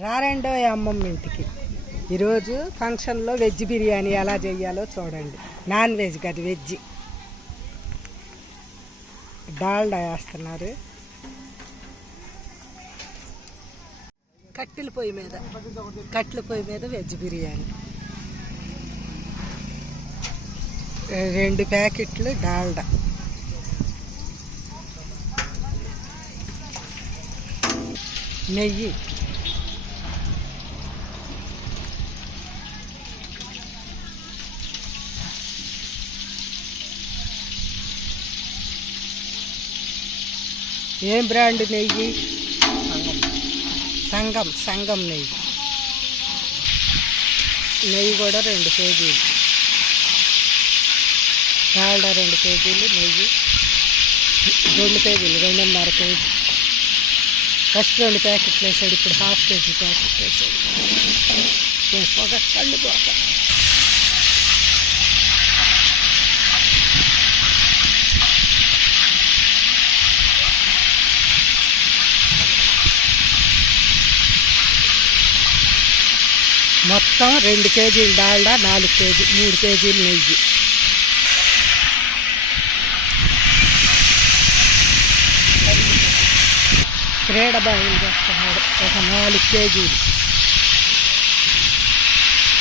రారండో అమ్మమ్మ ఇంటికి. ఈరోజు ఫంక్షన్లో వెజ్ బిర్యానీ ఎలా చేయాలో చూడండి. నాన్ వెజ్ కాదు వెజ్. డాల్డా వేస్తున్నారు. కట్టెల పొయ్యి మీద కట్టెల పొయ్యి మీద వెజ్ బిర్యానీ. రెండు ప్యాకెట్లు డాల్డా నెయ్యి. ఏం బ్రాండ్ నెయ్యి? సంగం. సంగం నెయ్యి. నెయ్యి కూడా రెండు కేజీలు. డాల్డా రెండు కేజీలు నెయ్యి. రెండు కేజీలు రెండున్నర కేజీ. ఫస్ట్ రెండు ప్యాకెట్లు వేసాడు ఇప్పుడు హాఫ్ కేజీ ప్యాకెట్ వేసాడు. ఏ పొగ కళ్ళు పోక మొత్తం రెండు కేజీలు డాల్డా నాలుగు కేజీ మూడు కేజీలు నెయ్యి. క్రీడ బాయిలు చేస్తున్నాడు. ఒక నాలుగు కేజీలు.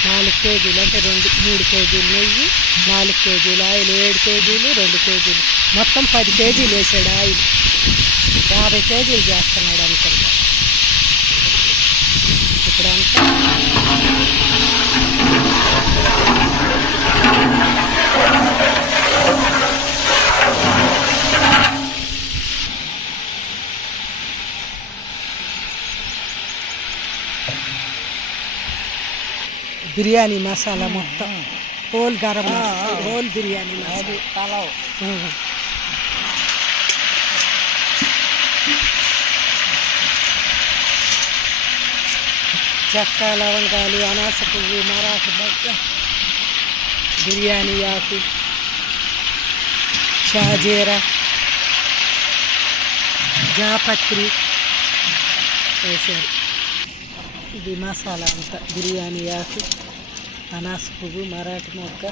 నాలుగు కేజీలు అంటే రెండు మూడు కేజీలు నెయ్యి నాలుగు కేజీలు ఆయిల్ ఏడు కేజీలు రెండు కేజీలు. మొత్తం పది కేజీలు వేసాడు ఆయిల్. యాభై కేజీలు చేస్తున్నాడు అనుకుంటా. ఇప్పుడంతా బిర్యానీ మసాలా మొత్తం. Whole garam whole biryani masala. చెక్క లవంగాలు అనాస పువ్వు మరాస బగ్గ బిర్యానీ ఆకు షాజీరా జాపత్రి వేశారు. ఇది మసాలా అంతా బిర్యానీ ఆకు అనాస పువ్వు మరాఠీ మొగ్గ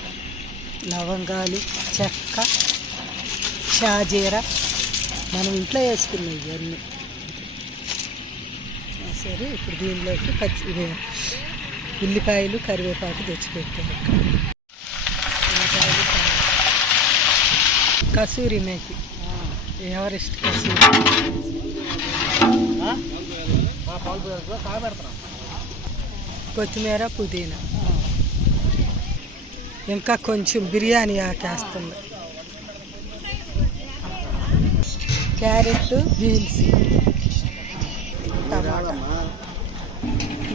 లవంగాలు చెక్క షాజీరా. మనం ఇంట్లో వేసుకున్నాయి ఇవన్నీ. సరే ఇప్పుడు దీనిలోకి పచ్చి ఇది ఉల్లిపాయలు కరివేపాకు తెచ్చిపెట్టాను ఉల్లిపాయలు. కసూరి మేతి. ఎవరెస్ట్ కసూరి? కొత్తిమీర పుదీనా. ఇంకా కొంచెం బిర్యానీ ఆకేస్తుంది. Carrot beans.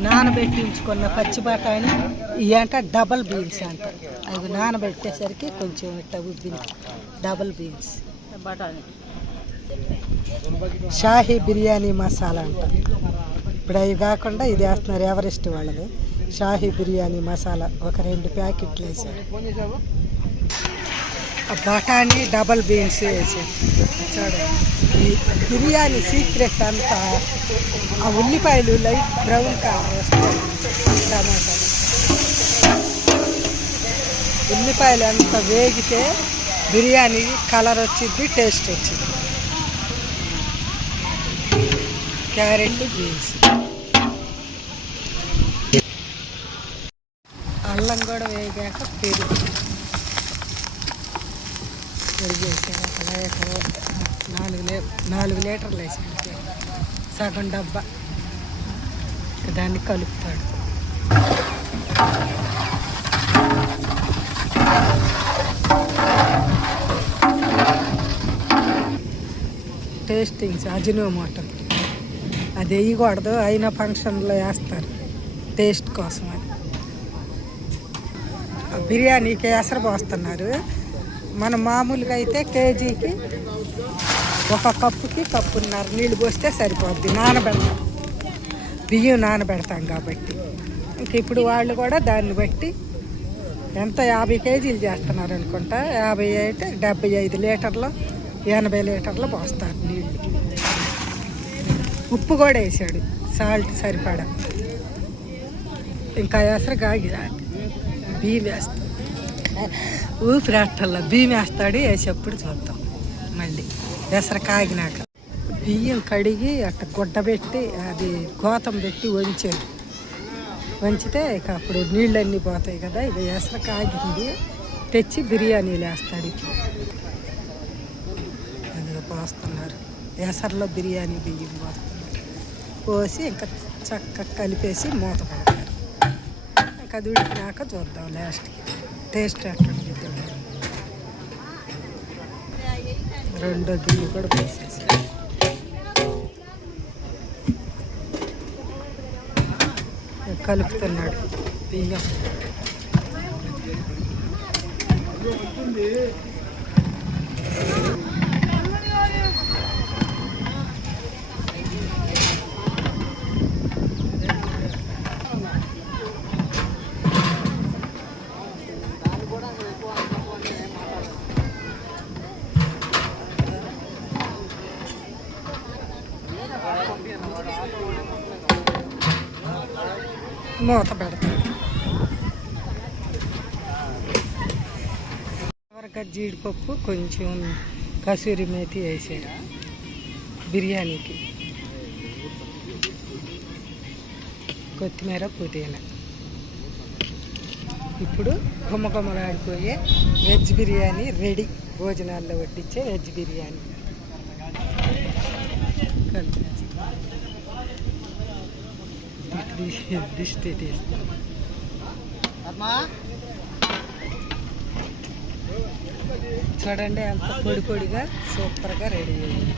నానబెట్టి ఉంచుకున్న పచ్చి బఠానీ ఇవి డబల్ బీన్స్ అంట. అవి నానబెట్టేసరికి కొంచెం ఇట్ట డబల్ బీన్స్ బఠానీ షాహీ బిర్యానీ మసాలా అంట. ఇప్పుడు అవి కాకుండా ఇది వేస్తున్నారు ఎవరెస్ట్ వాళ్ళది. షాహీ బిర్యానీ మసాలా ఒక రెండు ప్యాకెట్లు వేసారు బఠానీ డబల్ బీన్స్ వేసి ఈ బిర్యానీ సీక్రెట్ అంతా ఆ ఉల్లిపాయలు లైట్ బ్రౌన్ కలర్ వస్తాయి టమాటాలు. ఉల్లిపాయలు అంత వేగితే బిర్యానీ కలర్ వచ్చింది టేస్ట్ వచ్చింది క్యారెట్ బీన్స్. అల్లం కూడా వేగాక పెరుగు. పెరిగి వేసాను. ఒక లీటర్ నాలుగు లీ నాలుగు లీటర్లు వేసాను సగం డబ్బా. దాన్ని కలుపుతాడు. Tastings Ajinomoto. అది వేయకూడదు అయినా ఫంక్షన్లో వేస్తారు. టేస్ట్ కోసం అని బిర్యానీకి ఎసరు పోస్తున్నారు. మన మామూలుగా అయితే కేజీకి ఒక కప్పుకి కప్పున్నర నీళ్ళు పోస్తే సరిపోద్ది నానబెడతాం. బియ్యం నానబెడతాం కాబట్టి. ఇంక ఇప్పుడు వాళ్ళు కూడా దాన్ని బట్టి ఎంత యాభై కేజీలు చేస్తున్నారు అనుకుంటా? యాభై అయితే డెబ్బై ఐదు లీటర్లు ఎనభై లీటర్లు పోస్తారు నీళ్ళు. ఉప్పు కూడా వేసాడు సాల్ట్ సరిపడా. ఇంకా ఎసరు కాగి బియ్యం వేస్తాం. ఊపిరాటల్లో బియ్యం వేస్తాడు వేసేప్పుడు చూద్దాం. మళ్ళీ ఎసరు కాగినాక. బియ్యం కడిగి అట్ట గుడ్డ పెట్టి అది గోతం పెట్టి వంచారు. వంచితే ఇక అప్పుడు నీళ్ళన్నీ పోతాయి కదా ఇక ఎసర కాగింది తెచ్చి బిర్యానీలు వేస్తాడు. అది పోస్తున్నారు. ఎసర్లో బిర్యానీ బియ్యం పోస్తున్నారు. పోసి ఇంకా చక్కగా కలిపేసి మూత పెడతారు. ఇంకా అది ఉడికినాక చూద్దాం లాస్ట్కి టేస్ట్ ఎట్లుంది రెండో గిన్నె కూడా పోసేసి కలుపుతున్నాడు. బియ్యం మూత పెడతాడు వరక జీడిపప్పు కొంచెం కసూరి మేతి వేసాడు బిర్యానీకి. కొత్తిమీర పుదీనా. ఇప్పుడు గుమ్మగుమ్మలాడిపోయే వెజ్ బిర్యానీ రెడీ. భోజనాల్లో వడ్డించే వెజ్ బిర్యానీ. కలిపేస్తాం. దిష్టి చూడండి అంత పొడి పొడిగా సూపర్గా రెడీ అయ్యింది.